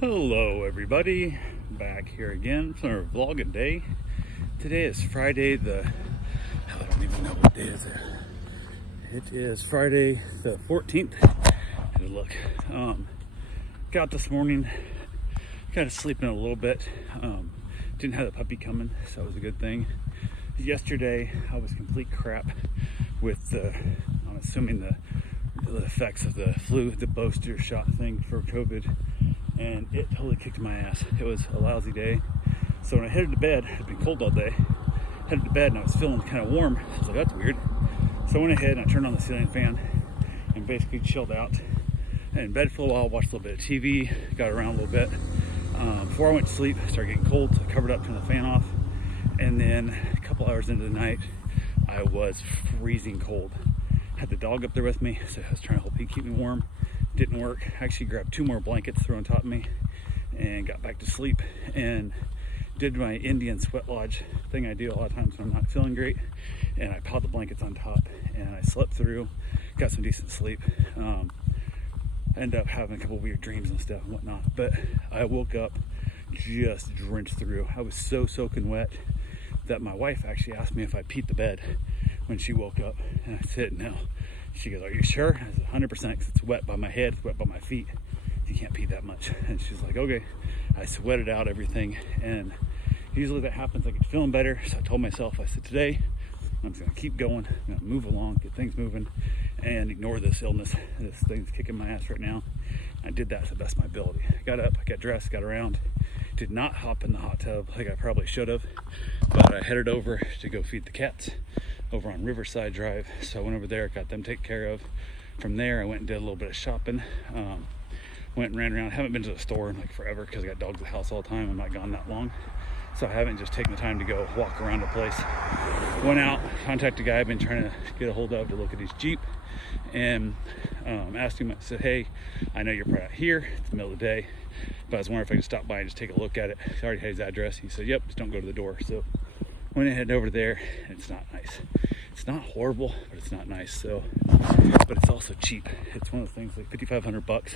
Hello everybody, back here again for our vlog a day. Today is Friday I don't even know what day is there. It is Friday the 14th. Had a look. Got this morning, got to sleep in a little bit. Didn't have the puppy coming, so it was a good thing. Yesterday I was complete crap with I'm assuming the effects of the flu, the booster shot thing for COVID. And it totally kicked my ass. It was a lousy day. So when I headed to bed, it had been cold all day, headed to bed and I was feeling kind of warm. I was like, that's weird. So I went ahead and I turned on the ceiling fan and basically chilled out. And in bed for a while, watched a little bit of TV, got around a little bit. Before I went to sleep, it started getting cold, so I covered up, turned the fan off. And then a couple hours into the night, I was freezing cold. Had the dog up there with me, so I was trying to help him keep me warm. Didn't work. I actually grabbed 2 more blankets, threw on top of me, and got back to sleep and did my Indian sweat lodge thing I do a lot of times when I'm not feeling great. And I piled the blankets on top and I slept through, got some decent sleep. Ended up having a couple weird dreams and stuff and whatnot, but I woke up just drenched through. I was so soaking wet that my wife actually asked me if I peed the bed when she woke up, and I said no. She goes, "Are you sure?" I said 100%, because it's wet by my head, it's wet by my feet. You can't pee that much. And she's like, okay. I sweated out everything, and usually that happens. I get feeling better, so I told myself, I said, today I'm just gonna keep going, I'm gonna move along, get things moving, and ignore this illness. This thing's kicking my ass right now. I did that to the best of my ability. I got up, I got dressed, got around, did not hop in the hot tub like I probably should have, but I headed over to go feed the cats over on Riverside Drive. So I went over there, got them taken care of. From there, I went and did a little bit of shopping. Went and ran around. I haven't been to the store in like forever because I got dogs at the house all the time. I'm not gone that long. So I haven't just taken the time to go walk around the place. Went out, contacted a guy I've been trying to get a hold of to look at his Jeep, and asked him, I said, hey, I know you're probably out here, it's the middle of the day, but I was wondering if I could stop by and just take a look at it. He already had his address. He said, yep, just don't go to the door. So went ahead over there, and it's not nice. It's not horrible, but it's not nice. So, but it's also cheap. It's one of those things like $5,500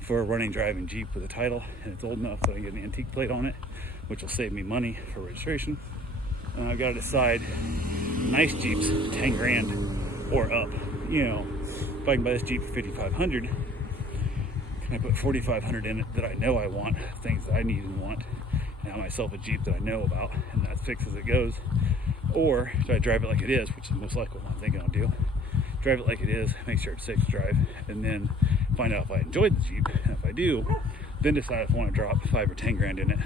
for a running driving Jeep with a title, and it's old enough that I can get an antique plate on it, which will save me money for registration. And I've got to decide, nice Jeeps, 10 grand or up. You know, if I can buy this Jeep for $5,500, can I put $4,500 in it that I know I want, things that I need and want, and have myself a Jeep that I know about, and that's fixed as it goes? Or do I drive it like it is, which is most likely what I'm thinking I'll do. Drive it like it is, make sure it's safe to drive, and then find out if I enjoyed the Jeep. And if I do, then decide if I want to drop 5 or 10 grand in it,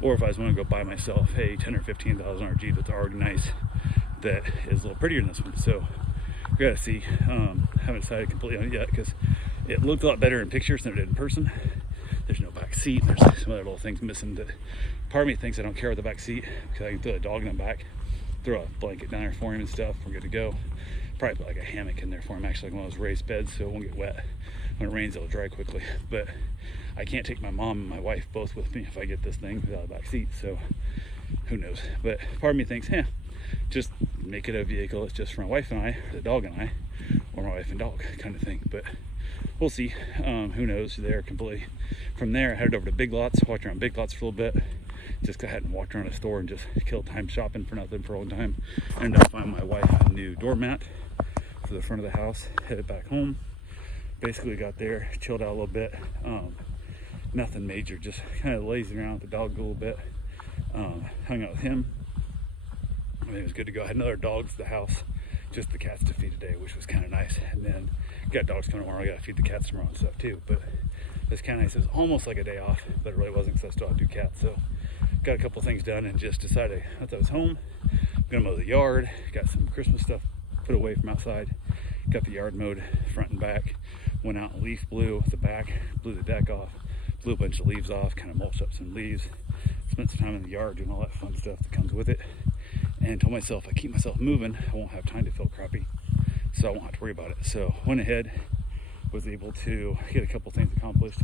or if I just want to go buy myself a $10,000 or $15,000 Jeep that's already nice, that is a little prettier than this one. So we gotta see. Haven't decided completely on it yet because it looked a lot better in pictures than it did in person. There's no back seat. There's some other little things missing. That part of me thinks I don't care with the back seat because I can throw a dog in the back, throw a blanket down there for him and stuff. We're good to go. Probably put like a hammock in there for him, actually, like one of those raised beds, so it won't get wet. When it rains, it'll dry quickly. But I can't take my mom and my wife both with me if I get this thing without a back seat. So who knows? But part of me thinks, just make it a vehicle. It's just for my wife and I, the dog and I, or my wife and dog kind of thing. But we'll see. Who knows? There completely. From there, I headed over to Big Lots, walked around Big Lots for a little bit. Just go ahead and walked around a store and just killed time shopping for nothing for a long time. Ended up finding my wife a new doormat for the front of the house. Headed back home. Basically got there, chilled out a little bit. Nothing major, just kind of lazy around with the dog a little bit. Hung out with him. I mean, it was good to go. I had another dog to the house, just the cats to feed today, which was kind of nice. And then got dogs coming tomorrow. I got to feed the cats tomorrow and stuff too. But it's kind of nice. It was almost like a day off, but it really wasn't because I still have 2 cats. So got a couple things done and just decided once I was home, I'm gonna mow the yard. Got some Christmas stuff put away from outside. Got the yard mowed front and back. Went out and leaf blew the back, blew the deck off, blew a bunch of leaves off, kind of mulched up some leaves. Spent some time in the yard doing all that fun stuff that comes with it. And told myself, if I keep myself moving, I won't have time to feel crappy. So I won't have to worry about it. So went ahead, was able to get a couple things accomplished.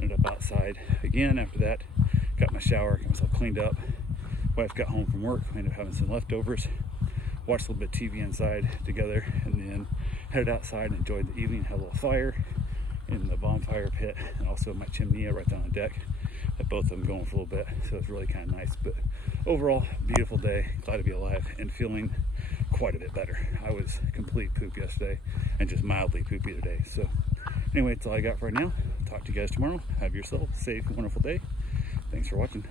Ended up outside again after that. Got my shower, got myself cleaned up. Wife got home from work, we ended up having some leftovers. Watched a little bit of TV inside together, and then headed outside and enjoyed the evening. Had a little fire, in the bonfire pit and also my chimney right down on the deck. Had both of them going for a little bit, so it's really kind of nice. But overall, beautiful day, glad to be alive and feeling quite a bit better. I was complete poop yesterday and just mildly poopy today. So anyway, that's all I got for right now. Talk to you guys tomorrow. Have yourself a safe, wonderful day. Thanks for watching.